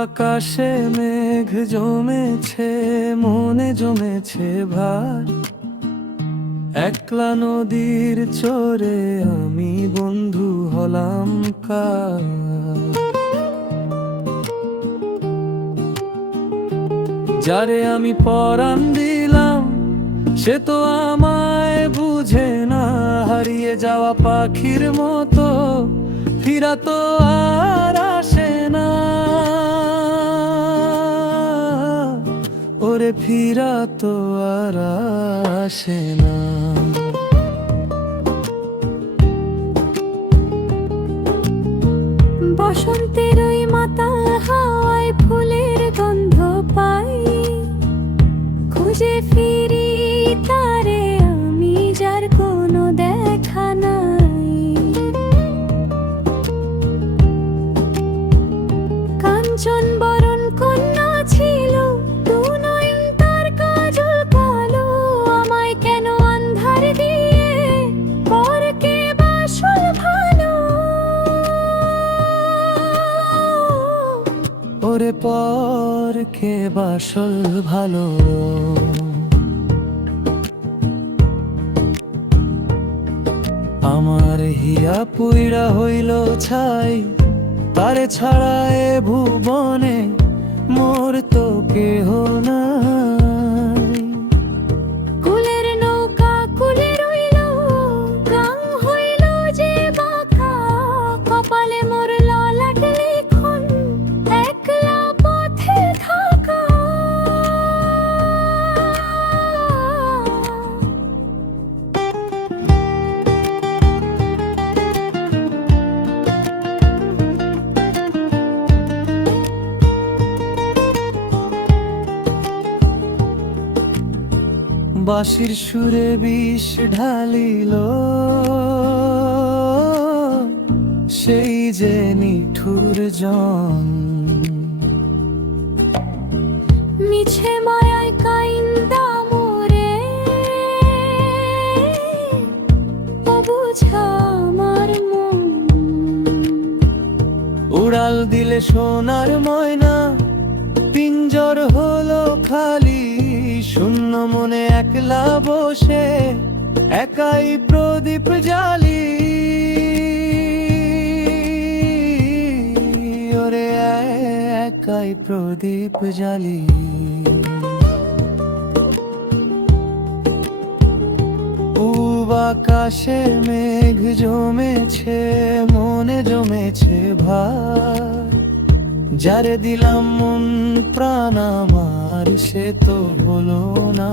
আকাশে মেঘ জমেছে, মনে জমেছে ভার। একলা নদীর চরে আমি বন্ধু হলাম কার। যারে আমি পরাণ দিলাম সে তো আমায় বুঝে না। হারিয়ে যাওয়া পাখির মতো ফিরা তো আর আসে না। ওরে ফিরা তো আর আসে না। বসন্তের ওই মাতাল হাওয়ায় ফুলের গন্ধ পাই, খুঁজে ফিরি তারে আমি যার কোনো দেখা নাই। কাঞ্চন বরণ কন্যা ছিল, দু নয়ন তার কাজল কালো। আমায় কেন আন্ধার দিয়ে পরকে বাসল ভালো। ওরে পর কে বাসল ভালো। আমার হিয়া পুইরা হইল ছাই, তারে ছাড়া এ ভুবনে মোর তো কেহ নাই। কুলের নৌকা কুলে রইল, গাং হইল যে বাঁকা। কপালে মোর ললাট লিখন, একলা পথে থাকা। বাঁশির সুরে বিষ ঢালিল সেই যে নিঠুর জন। মিছে মায়ায় কাইন্দা মোরে অবুঝা আমার মন। উড়াল দিলে সোনার ময়না, পিঞ্জর হলো খালি। শূন্য মনে একলা বসে একাই প্রদীপ জ্বালি। ওরে একাই প্রদীপ জ্বালি। পূব আকাশে মেঘ জমেছে, মনে জমেছে ভার। যারে দিলাম মন প্রাণ আমার সে তো হলো না।